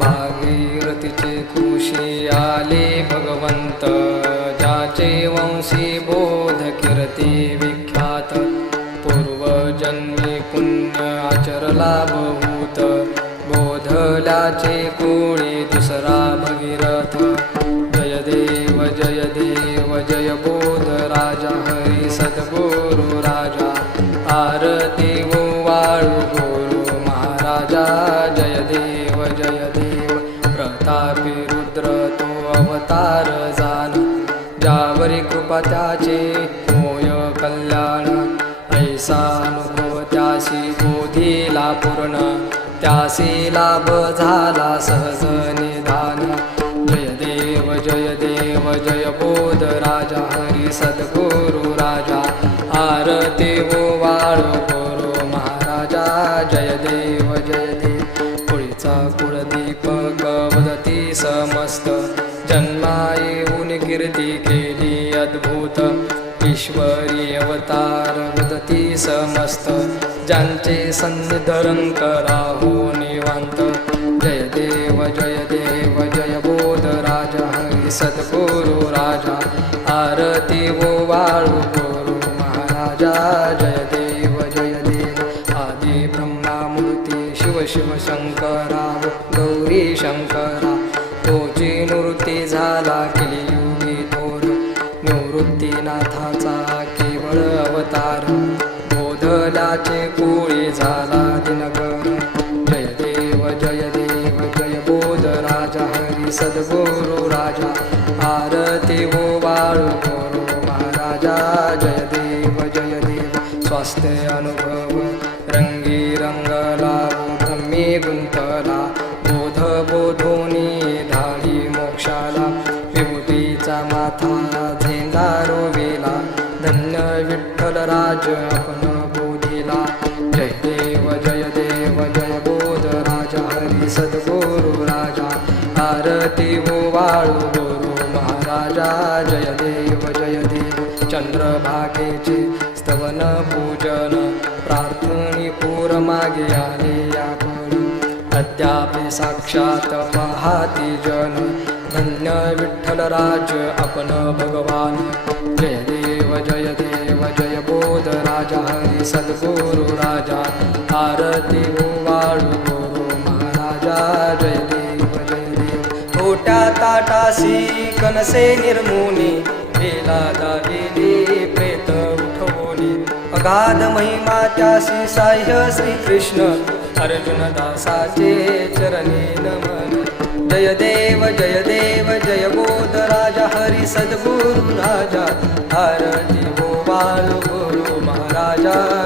भागीरथीचे आले भगवंत ज्याचे वंशी बोध कीर्ती विख्यात. पूर्वजन्मी पुण्य आचरला बहुत बोधल्याचे कोळी दुसरा भगीरथ. देव जय बोध राजा हरी सद्गुरु राजा। आरती वाळू गुरु महाराजा जय देव जय देव। प्रतापी रुद्र तो अवतार जाण जावरी कृपा त्याचे मोय कल्याण। ऐसा अनुभव त्याशी बोधीला पूर्ण। त्यासी लाभ झाला सहज सद्गुरु राजा आरती हो वाळू गुरु महाराजा जय देव जय देव पुढचा कुळदीपक वदती समस्त जन्मा येऊन कीर्ती केली अद्भुत. ईश्वरी अवतार वदती समस्त ज्यांचे संधरण कराहो निवांत. जय देव जय देव जय बोध राजा हरी सद्गुरु जय देव जय देव. आदि ब्रह्मा मूर्ती शिव शिव शंकरा गौरी शंकरा. तोची निवृत्ती झाला केली युगी थोर निवृत्तीनाथाचा केवळ अवतार. बोधलाचे कोळी झाला दिनकर जय देव जय देव जय बोध राजा हरी सद्गुरु राजा. आरती हो बाळू देव अनुभव. रंगी रंगला ब्रह्मी गुंतला. बोध बोधोनी धावी मोक्षाला. विभूतीचा माथा झेंदा रोविला. धन्य विठ्ठल राज आपण बोधिला. जय देव जय देव जय बोध राजा. हरी सद्गुरु राजा. आरती हो वाळू गुरु महाराजा. जय देव जय देव. चंद्रभागेचे स्तवन पूजन प्रार्थनी पूर मागे आले या अद्यापि साक्षात पाहाती जन धन्य विठ्ठल राज आपण भगवान. जय देव जय देव जय बोध राजा हरी सद्गुरु राजा. आरती गोवाळू गुरु महाराजा जय देव जय देव. छोट्या ताटासी कनसे निर्मुनी वेला दाविली प्रेत उठवली अगाध महिमा त्यासी साह्य श्रीकृष्ण अर्जुन दासाचे चरणे नमन. जय देव जय देव जय बोध राजा हरी सद्गुरु राजा. हरती गोपाल गुरु महाराजा.